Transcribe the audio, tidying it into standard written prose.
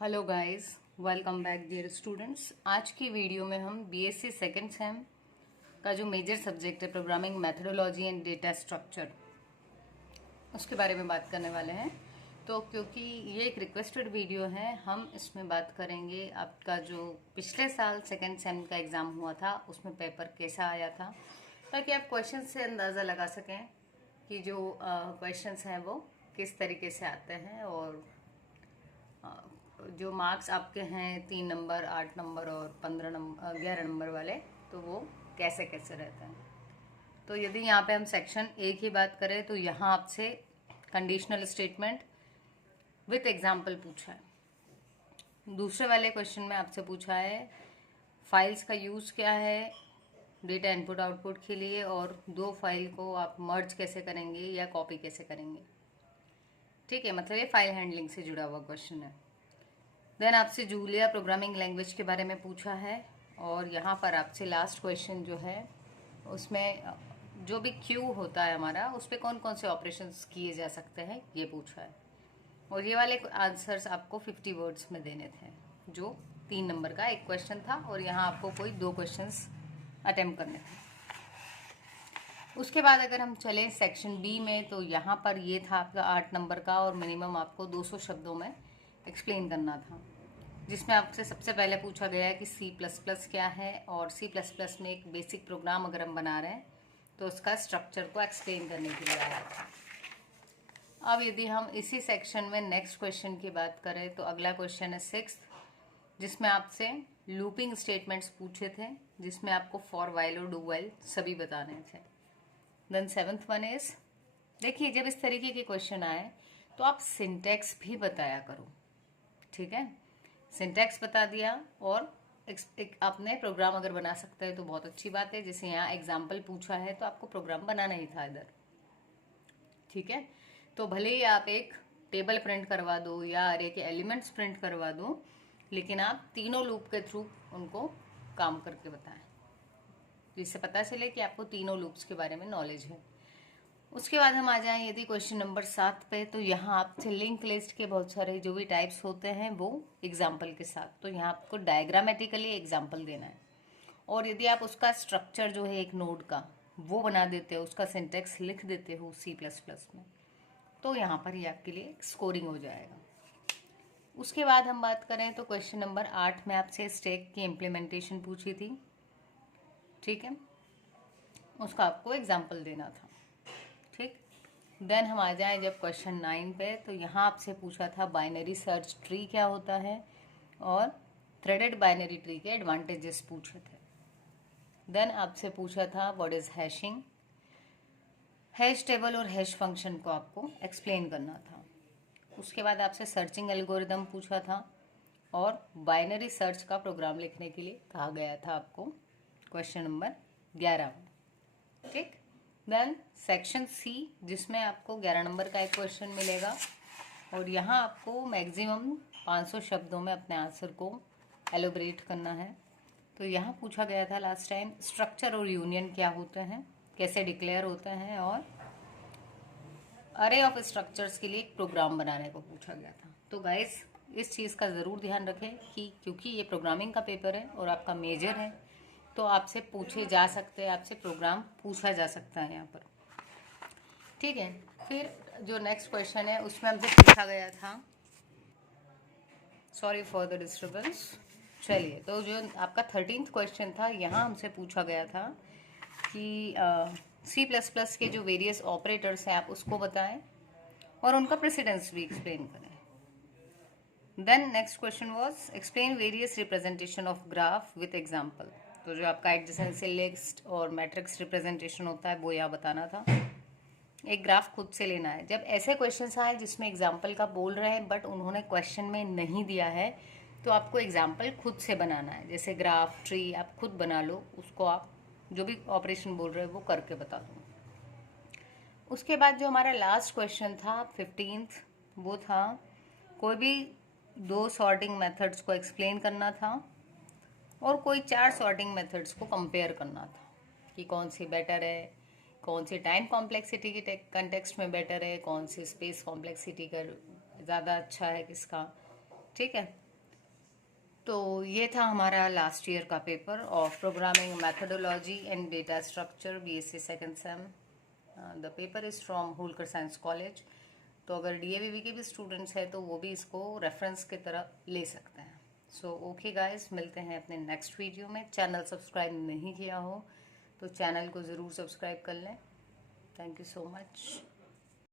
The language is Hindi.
Hello guys, welcome back dear students. आज की वीडियो में हम बीएससी सेकेंड सेम का जो मेजर सब्जेक्ट है programming methodology and data structure, उसके बारे में बात करने वाले हैं। तो क्योंकि ये एक रिक्वेस्टेड वीडियो है, हम इसमें बात करेंगे आपका जो पिछले साल सेकेंड सेम का एग्ज़ाम हुआ था उसमें पेपर कैसा आया था, ताकि आप क्वेश्चन से अंदाज़ा लगा सकें कि जो क्वेश्चंस हैं वो किस तरीके से आते हैं और जो मार्क्स आपके हैं 3 नंबर, 8 नंबर और 15 नंबर 11 नंबर वाले, तो वो कैसे कैसे रहते हैं। तो यदि यहाँ पे हम सेक्शन ए की बात करें तो यहाँ आपसे कंडीशनल स्टेटमेंट विथ एग्जाम्पल पूछा है। दूसरे वाले क्वेश्चन में आपसे पूछा है फाइल्स का यूज़ क्या है डेटा इनपुट आउटपुट के लिए, और दो फाइल को आप मर्ज कैसे करेंगे या कॉपी कैसे करेंगे। ठीक है, मतलब ये फाइल हैंडलिंग से जुड़ा हुआ क्वेश्चन है। देन आपसे जूलिया प्रोग्रामिंग लैंग्वेज के बारे में पूछा है, और यहाँ पर आपसे लास्ट क्वेश्चन जो है उसमें जो भी क्यू होता है हमारा, उस पर कौन कौन से ऑपरेशंस किए जा सकते हैं ये पूछा है। और ये वाले आंसर्स आपको 50 वर्ड्स में देने थे, जो 3 नंबर का एक क्वेश्चन था, और यहाँ आपको कोई 2 क्वेश्चंस अटेम्प्ट करने थे। उसके बाद अगर हम चलें सेक्शन बी में, तो यहाँ पर ये था आपका 8 नंबर का, और मिनिमम आपको 200 शब्दों में एक्सप्लेन करना था, जिसमें आपसे सबसे पहले पूछा गया है कि C++ क्या है, और C++ में एक बेसिक प्रोग्राम अगर हम बना रहे हैं तो उसका स्ट्रक्चर को एक्सप्लेन करने के लिए आया था। अब यदि हम इसी सेक्शन में नेक्स्ट क्वेश्चन की बात करें तो अगला क्वेश्चन है 6th, जिसमें आपसे लूपिंग स्टेटमेंट्स पूछे थे, जिसमें आपको फॉर वाइल और डू वाइल सभी बताने थे। देन 7th वन इज, देखिए जब इस तरीके के क्वेश्चन आए तो आप सिंटैक्स भी बताया करो। ठीक है, सिंटैक्स बता दिया, और एक आपने प्रोग्राम अगर बना सकते हैं तो बहुत अच्छी बात है। जैसे यहाँ एग्जाम्पल पूछा है तो आपको प्रोग्राम बनाना ही था इधर। ठीक है, तो भले ही आप एक टेबल प्रिंट करवा दो या अरे के एलिमेंट्स प्रिंट करवा दो, लेकिन आप तीनों लूप के थ्रू उनको काम करके बताएं, तो इससे पता चले कि आपको तीनों लूप्स के बारे में नॉलेज है। उसके बाद हम आ जाएं यदि क्वेश्चन नंबर 7 पे, तो यहाँ आपसे लिंक लिस्ट के बहुत सारे जो भी टाइप्स होते हैं वो एग्जाम्पल के साथ, तो यहाँ आपको डायग्रामेटिकली एग्जाम्पल देना है। और यदि आप उसका स्ट्रक्चर जो है एक नोड का वो बना देते हो, उसका सिंटेक्स लिख देते हो C++ में, तो यहाँ पर ही आपके लिए स्कोरिंग हो जाएगा। उसके बाद हम बात करें तो क्वेश्चन नंबर 8 में आपसे स्टैक की इम्प्लीमेंटेशन पूछी थी। ठीक है, उसका आपको एग्जाम्पल देना था। ठीक, देन हम आ जाएं जब क्वेश्चन 9 पे, तो यहाँ आपसे पूछा था बाइनरी सर्च ट्री क्या होता है, और थ्रेडेड बाइनरी ट्री के एडवांटेजेस पूछे थे। देन आपसे पूछा था what is hashing, hash table और हैश फंक्शन को आपको एक्सप्लेन करना था। उसके बाद आपसे सर्चिंग एल्गोरिदम पूछा था, और बाइनरी सर्च का प्रोग्राम लिखने के लिए कहा गया था आपको क्वेश्चन नंबर 11 में। ठीक, देन सेक्शन सी, जिसमें आपको 11 नंबर का एक क्वेश्चन मिलेगा, और यहाँ आपको मैक्सिमम 500 शब्दों में अपने आंसर को एलोबरेट करना है। तो यहाँ पूछा गया था लास्ट टाइम स्ट्रक्चर और यूनियन क्या होते हैं, कैसे डिक्लेयर होते हैं, और अरे ऑफ स्ट्रक्चर्स के लिए एक प्रोग्राम बनाने को पूछा गया था। तो गाइस इस चीज़ का ज़रूर ध्यान रखें कि क्योंकि ये प्रोग्रामिंग का पेपर है और आपका मेजर है, तो आपसे पूछे जा सकते हैं, आपसे प्रोग्राम पूछा जा सकता है यहाँ पर। ठीक है, फिर जो नेक्स्ट क्वेश्चन है उसमें हमसे पूछा गया था, सॉरी फॉर द डिस्टर्बेंस। चलिए, तो जो आपका 13th क्वेश्चन था, यहाँ हमसे पूछा गया था कि C++ के जो वेरियस ऑपरेटर्स हैं आप उसको बताएं, और उनका प्रेसिडेंस भी एक्सप्लेन करें। Then next question was explain various representation of graph with example. तो जो आपका एडजेसेंसी लिस्ट और मैट्रिक्स रिप्रेजेंटेशन होता है वो यहाँ बताना था। एक ग्राफ खुद से लेना है। जब ऐसे क्वेश्चंस आए जिसमें एग्जाम्पल का बोल रहे हैं बट उन्होंने क्वेश्चन में नहीं दिया है, तो आपको एग्जाम्पल खुद से बनाना है। जैसे ग्राफ ट्री आप खुद बना लो, उसको आप जो भी ऑपरेशन बोल रहे हो वो करके बता दो। उसके बाद जो हमारा लास्ट क्वेश्चन था 15th, वो था कोई भी 2 सॉर्टिंग मेथड्स को एक्सप्लेन करना था, और कोई 4 सॉर्टिंग मेथड्स को कंपेयर करना था कि कौन सी बेटर है, कौन सी टाइम कॉम्प्लेक्सिटी के कंटेक्स्ट में बेटर है, कौन सी स्पेस कॉम्प्लेक्सिटी का ज़्यादा अच्छा है किसका। ठीक है, तो ये था हमारा लास्ट ईयर का paper of programming methodology and data structure BSc second same. The paper is from Holkar science college. तो अगर डीएवीवी के भी स्टूडेंट्स हैं तो वो भी इसको रेफरेंस की तरह ले सकते हैं। सो ओके गाइस, मिलते हैं अपने नेक्स्ट वीडियो में। चैनल सब्सक्राइब नहीं किया हो तो चैनल को ज़रूर सब्सक्राइब कर लें। Thank you so much.